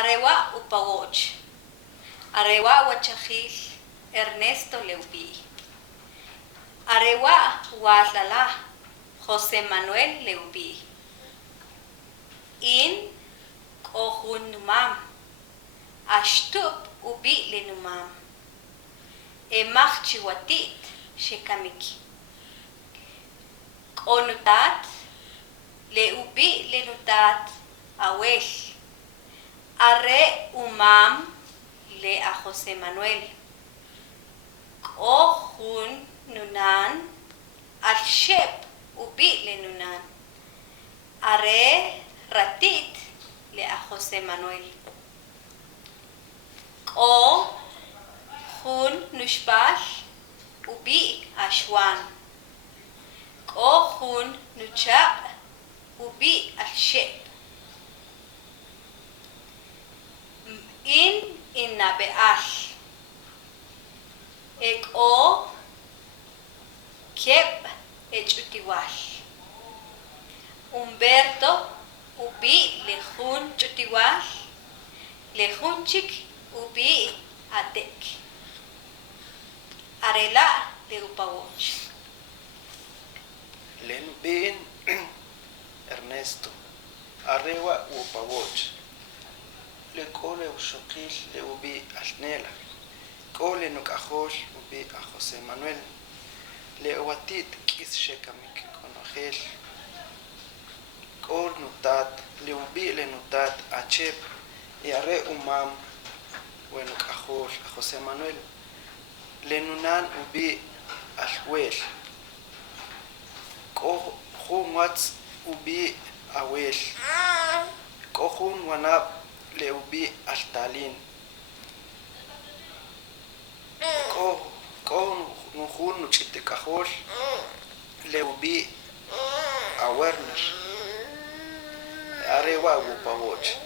Arewa upawoch. Arewa wachajil Ernesto Leupi. Arewa Walala José Manuel Leupi. In Kohun Numam. Ashtup ubi lenumam. Emach chiwatit shekamiki. Onutat Leupi lenutat awel. Are umam le a José Manuel. Kohun nunan al shep ubi lenunan. Are ratit le a José Manuel. O Jun nushbal ubi ashwan. O Jun nucha ubi al shep. In nabeal. Ek o keb echutiwal. Humberto ubi lejun chutiwal. Lejunchik ubi atek. Arela leupawoch. Lenubin Ernesto. Arewa upawoch. Le cole ushokil le ubi alnela. Cole nukajol ubi a José Manuel. Le watit kis shekamik konogel. Col nutat le ubi le nutat achep. Y are umam wenukajol a José Manuel. Le nunan ubi alhuel. Kohun wats ubi awel. Kohun wanab le ubi altalin. Kohun nuhun nuchitikajol le ubi awerner. Arewa upawoch.